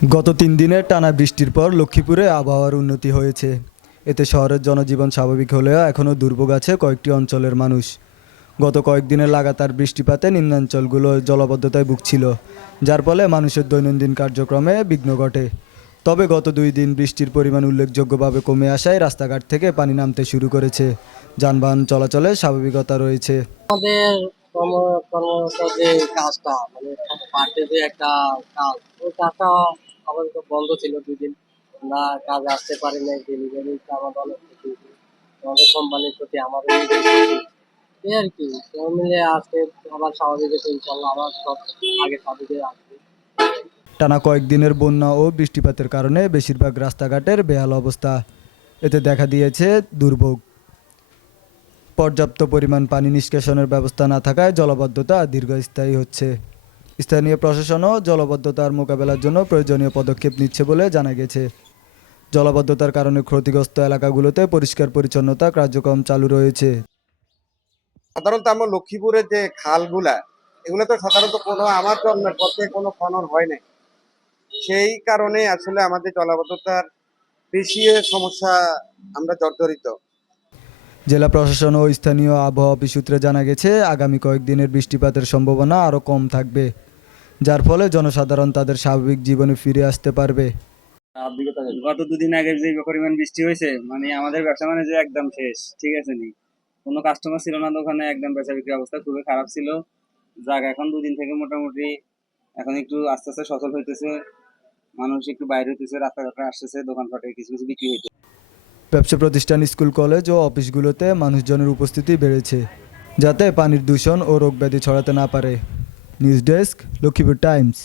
গত ৩ দিনের টানা বৃষ্টির পর লক্ষ্মীপুরে আবহাওয়ার উন্নতি হয়েছে। এতে শহরের জনজীবন স্বাভাবিক হলেও এখনও দুর্ভোগ আছে কয়েকটি অঞ্চলের মানুষ। গত কয়েকদিনের লাগাতার বৃষ্টিপাতে নিম্নাঞ্চলগুলো জলাবদ্ধতায় ভুগছিল, যার ফলে মানুষের দৈনন্দিন কার্যক্রমে বিঘ্ন ঘটে। তবে গত ২ দিন বৃষ্টির পরিমাণ উল্লেখযোগ্যভাবে কমে আসায় রাস্তাঘাট থেকে পানি নামতে শুরু করেছে, যানবাহন চলাচলে স্বাভাবিকতা রয়েছে। আমাদের কর্মরত যে কাজটা মানে পার্টে যে একটা কাজ, ওই কাজটা আপাতত বন্ধ ছিল ২ দিন। আমরা কাজে আসতে পারি নাই, ডেলিভারি আমাদের অনেক ক্ষতি হয়েছে। আমাদের কোম্পানির প্রতি আমাদের নিজের ক্ষতি। এই আর কি, সব মিলে আজকে আবার স্বাভাবিক হয়েছে, ইনশাল্লাহ আবার সব আগে স্বাভাবিকে আসবে। টানা কয়েকদিনের বন্যা ও বৃষ্টিপাতের কারণে বেশিরভাগ রাস্তাঘাটের বেহাল অবস্থা। এতে দেখা দিয়েছে দুর্ভোগ। পর্যাপ্ত পরিমাণ পানি নিষ্কাশনের ব্যবস্থা না থাকায় জলাবদ্ধতা দীর্ঘস্থায়ী হচ্ছে। স্থানীয় প্রশাসনও জলাবদ্ধতার মোকাবেলার জন্য প্রয়োজনীয় পদক্ষেপ নিচ্ছে বলে জানা গেছে। জলাবদ্ধতার কারণে ক্ষতিগ্রস্ত এলাকাগুলোতে পরিষ্কার পরিচ্ছন্নতা কার্যক্রম চালু রয়েছে। সাধারণত আমরা লক্ষ্মীপুরের যে খালগুলা, এগুলো তো সাধারণত কোনো আমার জন্মের পর থেকে কোনো খনন হয় নাই। সেই কারণে আসলে আমাদের জলাবদ্ধতার বেশি সমস্যা আমরা জর্জরিত। জেলা প্রশাসন ও স্থানীয় আবহাওয়া অফিস সূত্রে জানা গেছে, আগামী কয়েকদিনের বৃষ্টিপাতের সম্ভাবনা আরও কম থাকবে, যার ফলে জনসাধারণ তাদের স্বাভাবিক জীবনে ফিরে আসতে পারবে। গত 2 দিন আগে যে পরিমাণ বৃষ্টি হয়েছে, মানে আমাদের ব্যবসা বাণিজ্য একদম শেষ, ঠিক আছে নি, কোনো কাস্টমার ছিল না দোকানে, একদম বেচা বিক্রি অবস্থা খুবই খারাপ ছিল। যাক, এখন 2 দিন থেকে মোটামুটি এখন একটু আস্তে আস্তে সচল হইতেছে, মানুষ একটু বাইরে হইতেছে, রাস্তাঘাটে আসতেছে, দোকানপাটে কিছু কিছু বিক্রি হইতেছে। ব্যবসা প্রতিষ্ঠান, স্কুল, কলেজ ও অফিসগুলোতে মানুষজনের উপস্থিতি বেড়েছে, যাতে পানির দূষণ ও রোগব্যাধি ছড়াতে না পারে। News desk, Lakshmipur Times.